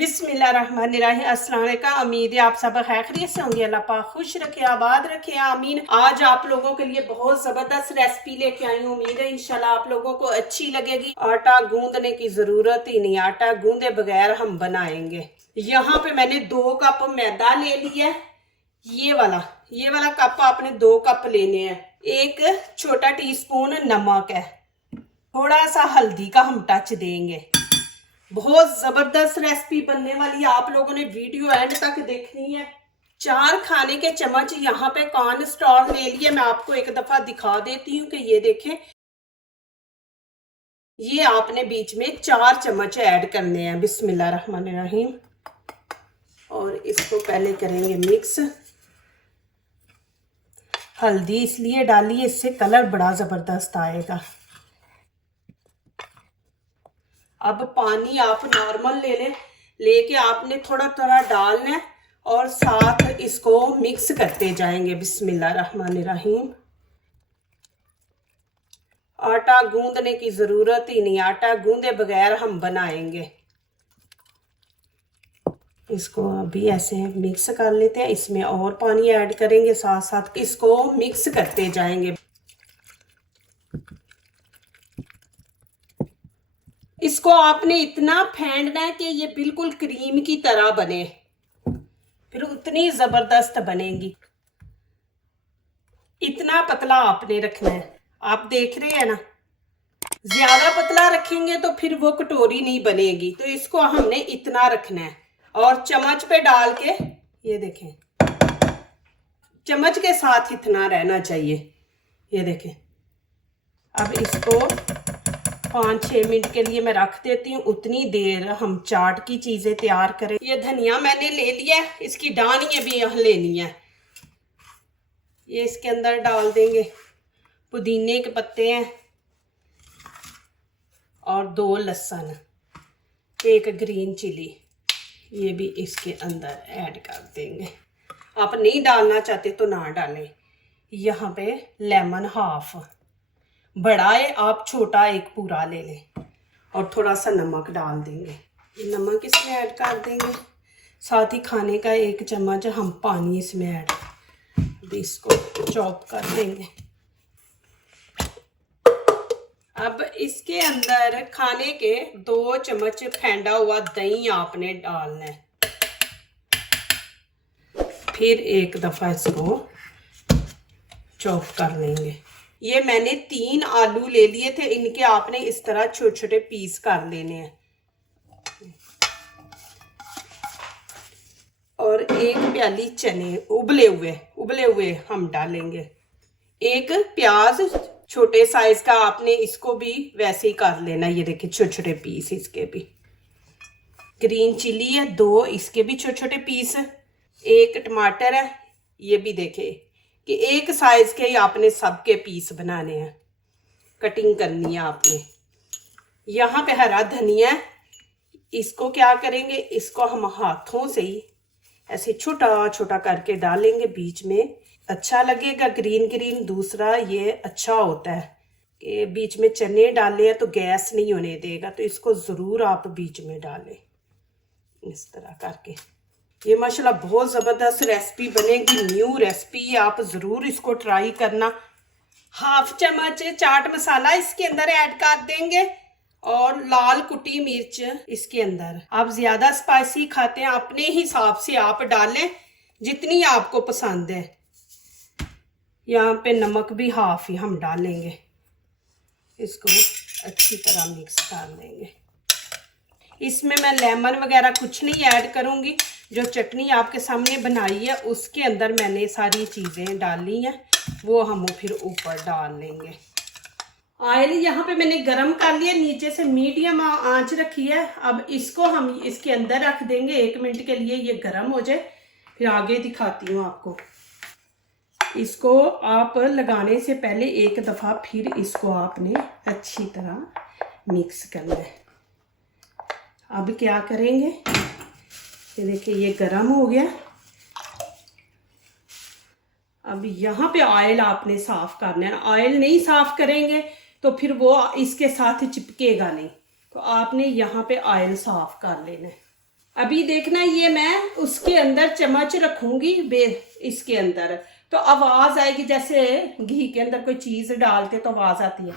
बिस्मिल्लाहिर्रहमानिर्रहीम। अस्सलाम वालेकुम। उम्मीद है आप सब खैरियत से होंगे। अल्लाह पाक खुश रखे, आबाद रखे, आमीन। आज आप लोगों के लिए बहुत ज़बरदस्त रेसिपी लेके आई हूँ। उम्मीद है इंशाल्लाह आप लोगों को अच्छी लगेगी। आटा गूंदने की ज़रूरत ही नहीं, आटा गूंदे बगैर हम बनाएंगे। यहाँ पे मैंने 2 कप मैदा ले लिया। ये वाला कप आपने 2 कप लेने हैं। 1 छोटा टीस्पून नमक है। थोड़ा सा हल्दी का हम टच देंगे। बहुत जबरदस्त रेसिपी बनने वाली है, आप लोगों ने वीडियो एंड तक देखनी है। 4 खाने के चम्मच यहाँ पे कॉर्न स्टार्च ले लिए। मैं आपको एक दफा दिखा देती हूँ कि ये देखें, ये आपने बीच में 4 चम्मच ऐड करने हैं। बिस्मिल्लाहिर्रहमानिर्रहीम। और इसको पहले करेंगे मिक्स। हल्दी इसलिए डालिए, इससे कलर बड़ा जबरदस्त आएगा। अब पानी आप नॉर्मल ले लें, लेके आपने थोड़ा थोड़ा डालना है और साथ इसको मिक्स करते जाएंगे। बिस्मिल्लाहिर्रहमानिर्रहीम। आटा गूंदने की जरूरत ही नहीं, आटा गूंदे बगैर हम बनाएंगे। इसको अभी ऐसे मिक्स कर लेते हैं। इसमें और पानी ऐड करेंगे, साथ साथ इसको मिक्स करते जाएंगे। इसको आपने इतना फेंटना है कि ये बिल्कुल क्रीम की तरह बने, फिर उतनी जबरदस्त बनेगी। इतना पतला आपने रखना है। आप देख रहे हैं ना, ज्यादा पतला रखेंगे तो फिर वो कटोरी नहीं बनेगी। तो इसको हमने इतना रखना है और चम्मच पे डाल के, ये देखें, चम्मच के साथ इतना रहना चाहिए। ये देखें। अब इसको 5-6 मिनट के लिए मैं रख देती हूँ। उतनी देर हम चाट की चीजें तैयार करें। ये धनिया मैंने ले लिया, इसकी डानियां भी यहाँ लेनी है। ये इसके अंदर डाल देंगे। पुदीने के पत्ते हैं और 2 लहसुन, 1 ग्रीन चिली, ये भी इसके अंदर ऐड कर देंगे। आप नहीं डालना चाहते तो ना डालें। यहाँ पे लेमन हाफ, बड़ा है आप छोटा 1 पूरा ले लें। और थोड़ा सा नमक डाल देंगे। ये नमक इसमें ऐड कर देंगे। साथ ही खाने का 1 चम्मच हम पानी इसमें ऐड, इसको चॉप कर देंगे। अब इसके अंदर खाने के 2 चम्मच फेंटा हुआ दही आपने डालना है। फिर एक दफा इसको चॉप कर लेंगे। ये मैंने 3 आलू ले लिए थे, इनके आपने इस तरह छोटे छोटे पीस कर लेने हैं। और 1 प्याली चने उबले हुए हम डालेंगे। 1 प्याज छोटे साइज का, आपने इसको भी वैसे ही कर लेना। ये देखिए छोटे छोटे पीस इसके भी। ग्रीन चिली है 2, इसके भी छोटे छोटे पीस। 1 टमाटर है, ये भी देखे कि 1 साइज के ही आपने सबके पीस बनाने हैं, कटिंग करनी है आपने। यहाँ पे हरा धनिया, इसको क्या करेंगे, इसको हम हाथों से ही ऐसे छोटा छोटा करके डालेंगे बीच में। अच्छा लगेगा ग्रीन ग्रीन। दूसरा ये अच्छा होता है कि बीच में चने डाले हैं तो गैस नहीं होने देगा, तो इसको ज़रूर आप बीच में डालें इस तरह करके। ये माशाल्लाह बहुत ज़बरदस्त रेसिपी बनेगी, न्यू रेसिपी है, आप ज़रूर इसको ट्राई करना। 1/2 चम्मच चाट मसाला इसके अंदर ऐड कर देंगे और लाल कुटी मिर्च इसके अंदर। आप ज़्यादा स्पाइसी खाते हैं, अपने हिसाब से आप डालें जितनी आपको पसंद है। यहाँ पे नमक भी 1/2 ही हम डालेंगे। इसको अच्छी तरह मिक्स कर लेंगे। इसमें मैं लेमन वगैरह कुछ नहीं ऐड करूँगी। जो चटनी आपके सामने बनाई है उसके अंदर मैंने सारी चीज़ें डाली हैं, वो हम फिर ऊपर डाल लेंगे। ऑयल यहाँ पे मैंने गरम कर लिया, नीचे से मीडियम आंच रखी है। अब इसको हम इसके अंदर रख देंगे 1 मिनट के लिए, ये गरम हो जाए, फिर आगे दिखाती हूँ आपको। इसको आप लगाने से पहले 1 दफ़ा फिर इसको आपने अच्छी तरह मिक्स करना है। अब क्या करेंगे, ये देखिए ये गरम हो गया। अब यहाँ पे ऑयल आपने साफ करना है। ऑयल नहीं साफ करेंगे तो फिर वो इसके साथ चिपकेगा नहीं, तो आपने यहाँ पे ऑयल साफ कर लेना है। अभी देखना, ये मैं उसके अंदर चम्मच रखूंगी इसके अंदर, तो आवाज आएगी, जैसे घी के अंदर कोई चीज डालते तो आवाज आती है।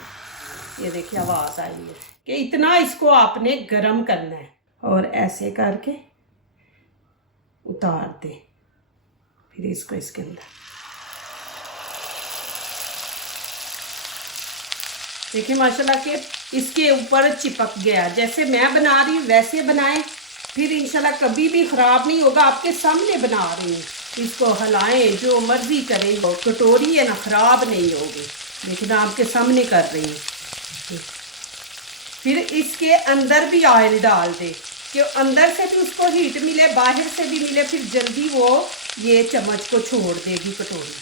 ये देखिए आवाज आई है कि इतना इसको आपने गरम करना है। और ऐसे करके उतार दे, फिर इसको इसके अंदर देखिए माशाल्लाह के इसके ऊपर चिपक गया। जैसे मैं बना रही हूँ वैसे बनाएं, फिर इंशाल्लाह कभी भी ख़राब नहीं होगा। आपके सामने बना रही हूँ, इसको हिलाएं, जो मर्जी करें, वो कटोरी है ना ख़राब नहीं होगी। लेकिन आपके सामने कर रही हूँ। फिर इसके अंदर भी ऑयल डाल दे कि अंदर से भी उसको हीट मिले, बाहर से भी मिले, फिर जल्दी वो ये चम्मच को छोड़ देगी कटोरी।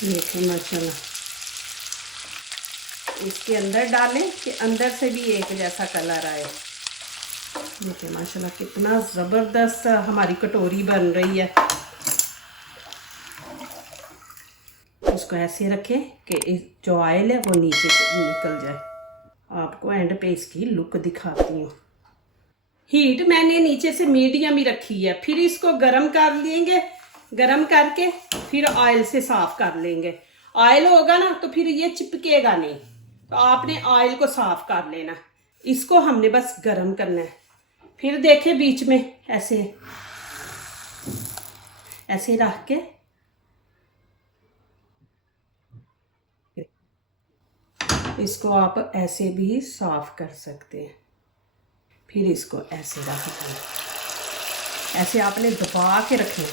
देखिए माशाल्लाह, इसके अंदर डालें कि अंदर से भी एक जैसा कलर आए। देखिए माशाल्लाह कितना ज़बरदस्त हमारी कटोरी बन रही है। इसको ऐसे रखें कि जो ऑयल है वो नीचे से निकल जाए। आपको एंड पे इसकी लुक दिखाती हूँ। हीट मैंने नीचे से मीडियम ही रखी है। फिर इसको गरम कर लेंगे, गरम करके फिर ऑयल से साफ कर लेंगे। ऑयल होगा ना तो फिर ये चिपकेगा नहीं, तो आपने ऑयल को साफ कर लेना। इसको हमने बस गरम करना है। फिर देखे बीच में ऐसे ऐसे रख के इसको आप ऐसे भी साफ कर सकते हैं। फिर इसको ऐसे रख दें, ऐसे आपने दबा के रखना।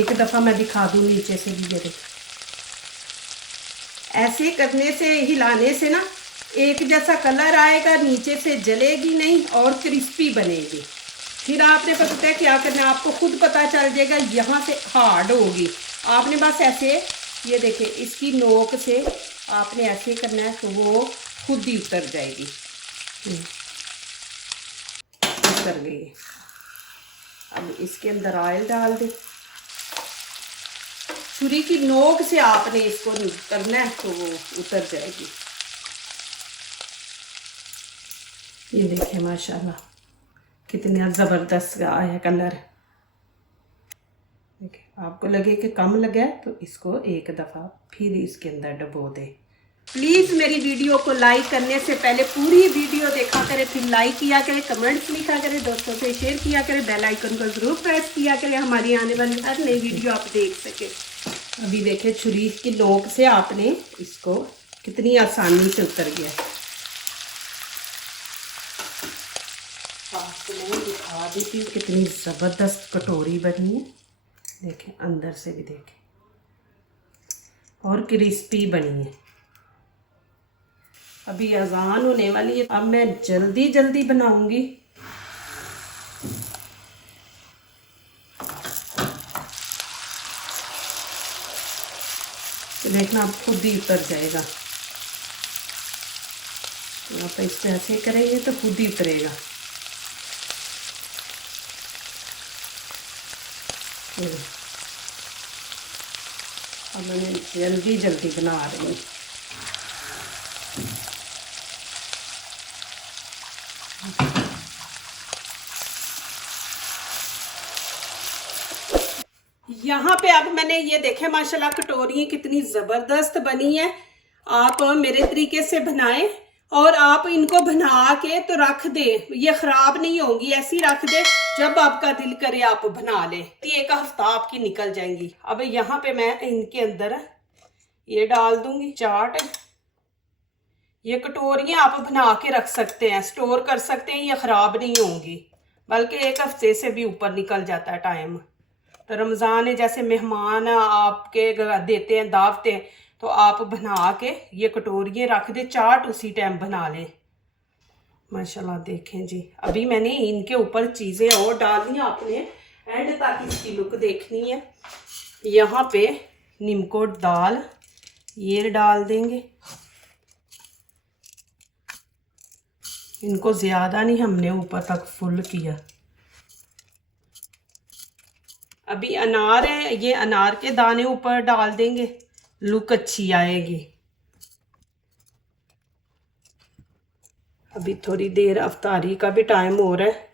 एक दफ़ा मैं दिखा दूँ नीचे से भी, ये ऐसे करने से, हिलाने से ना एक जैसा कलर आएगा, नीचे से जलेगी नहीं और क्रिस्पी बनेगी। फिर आपने पता है क्या करना है, आपको खुद पता चल जाएगा यहाँ से हार्ड होगी। आपने बस ऐसे, ये देखिए इसकी नोक से आपने ऐसे करना है तो वो खुद ही उतर जाएगी। उतर गई। अब इसके अंदर ऑयल डाल दे, छुरी की नोक से आपने इसको करना है तो वो उतर जाएगी। ये देखिए माशाल्लाह कितना ज़बरदस्त आया कलर। देखिए आपको लगे कि कम लगा है तो इसको एक दफ़ा फिर इसके अंदर डबो दे। प्लीज़ मेरी वीडियो को लाइक करने से पहले पूरी वीडियो देखा करें, फिर लाइक किया करें, कमेंट्स लिखा करें, दोस्तों से शेयर किया करें, बेल आइकन को ज़रूर प्रेस किया करें, हमारी आने वाली हर नई वीडियो आप देख सकें। अभी देखिए छुरी की नोक से आपने इसको कितनी आसानी से उतर गया। आपको मैं दिखा देती हूँ कितनी ज़बरदस्त कटोरी बनी है। देखें अंदर से भी देखें, और क्रिस्पी बनी है। अभी अजान होने वाली है, अब मैं जल्दी जल्दी बनाऊंगी। तो देखना आप खुद ही उतर जाएगा। आप इसको ऐसे करेंगे तो खुद ही उतरेगा। अब मैं जल्दी जल्दी बना रही हूँ। यहाँ पे अब मैंने ये देखे माशाल्लाह कटोरी कितनी ज़बरदस्त बनी है। आप मेरे तरीके से बनाएं और आप इनको बना के तो रख दें, ये ख़राब नहीं होंगी, ऐसी रख दें, जब आपका दिल करे आप बना लें। एक हफ्ता आपकी निकल जाएंगी। अब यहाँ पे मैं इनके अंदर ये डाल दूंगी चाट। ये कटोरियाँ आप बना के रख सकते हैं, स्टोर कर सकते हैं, ये ख़राब नहीं होंगी, बल्कि एक हफ्ते से भी ऊपर निकल जाता है टाइम। तो रमज़ान है, जैसे मेहमान आपके देते हैं दावतें, तो आप बना के ये कटोरियाँ रख दे, चाट उसी टाइम बना लें। माशाल्लाह देखें जी, अभी मैंने इनके ऊपर चीज़ें और डाली, आपने एंड तक इसकी लुक देखनी है। यहाँ पे नीमकोट दाल ये डाल देंगे, इनको ज़्यादा नहीं हमने ऊपर तक फुल किया। अभी अनार है, ये अनार के दाने ऊपर डाल देंगे, लुक अच्छी आएगी। अभी थोड़ी देर अफ्तारी का भी टाइम हो रहा है,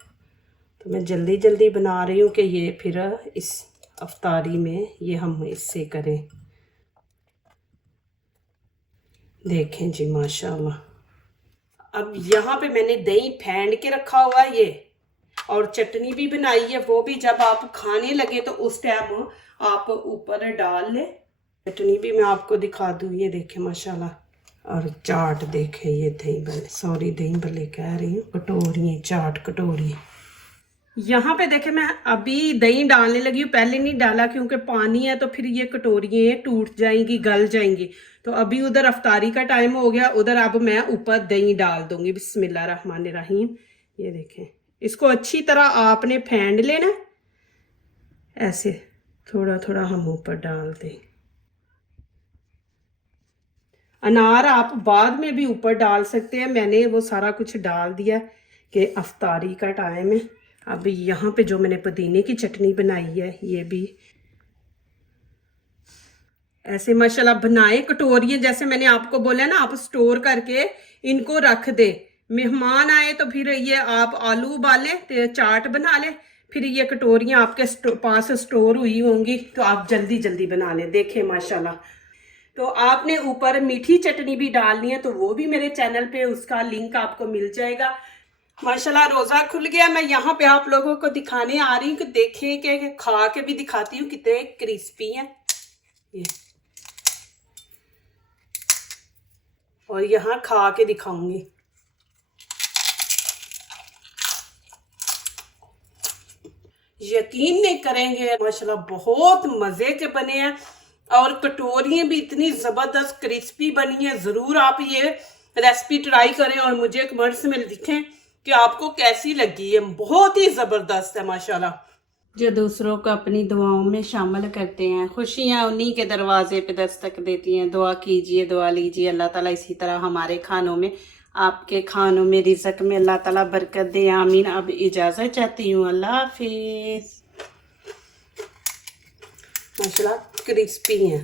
तो मैं जल्दी जल्दी बना रही हूँ कि ये फिर इस अफ्तारी में ये हम इससे करें। देखें जी माशाल्लाह। अब यहाँ पे मैंने दही फेंट के रखा हुआ है ये, और चटनी भी बनाई है, वो भी जब आप खाने लगे तो उस टाइम आप ऊपर डाल ले। चटनी भी मैं आपको दिखा दूँ, ये देखें माशाल्लाह। और चाट देखें, ये दही भल्ले, सॉरी दही भल्ले कह रही हूँ, कटोरी चाट कटोरी। यहाँ पे देखे मैं अभी दही डालने लगी हूँ, पहले नहीं डाला क्योंकि पानी है तो फिर ये कटोरियाँ टूट जाएंगी, गल जाएंगी। तो अभी उधर अफ्तारी का टाइम हो गया, उधर अब मैं ऊपर दही डाल दूंगी। बिस्मिल्लाहिर्रहमानिर्रहीम। ये देखें, इसको अच्छी तरह आपने फेंट लेना, ऐसे थोड़ा थोड़ा हम ऊपर डाल दें। अनार आप बाद में भी ऊपर डाल सकते हैं, मैंने वो सारा कुछ डाल दिया कि अफ्तारी का टाइम है। अब यहाँ पे जो मैंने पुदीने की चटनी बनाई है, ये भी ऐसे माशाल्लाह बनाए कटोरियाँ, जैसे मैंने आपको बोला ना, आप स्टोर करके इनको रख दे। मेहमान आए तो फिर ये आप आलू उबालें तो चाट बना लें, फिर ये कटोरियाँ आपके पास स्टोर हुई होंगी तो आप जल्दी जल्दी बना लें। देखें माशाल्लाह। तो आपने ऊपर मीठी चटनी भी डालनी है तो वो भी मेरे चैनल पे उसका लिंक आपको मिल जाएगा। माशाल्लाह रोज़ा खुल गया। मैं यहाँ पे आप लोगों को दिखाने आ रही हूँ कि देखें कि खा के भी दिखाती हूँ कितने क्रिस्पी हैं ये, और यहाँ खा के दिखाऊंगी। यकीन नहीं करेंगे माशाल्लाह बहुत मज़े के बने हैं, और कटोरियाँ भी इतनी ज़बरदस्त क्रिस्पी बनी है। ज़रूर आप ये रेसिपी ट्राई करें और मुझे कमेंट्स में लिखें कि आपको कैसी लगी है। बहुत ही ज़बरदस्त है माशाल्लाह। जो दूसरों को अपनी दुआओं में शामिल करते हैं, खुशियाँ उन्हीं के दरवाजे पे दस्तक देती हैं। दुआ कीजिए, दुआ लीजिए, अल्लाह ताला इसी तरह हमारे खानों में, आपके खानों में, रिज़्क़ में अल्लाह ताला बरकत दे, आमीन। अब इजाज़त चाहती हूँ, अल्लाह हाफिज़। माशाल्लाह क्रिस्पी हैं।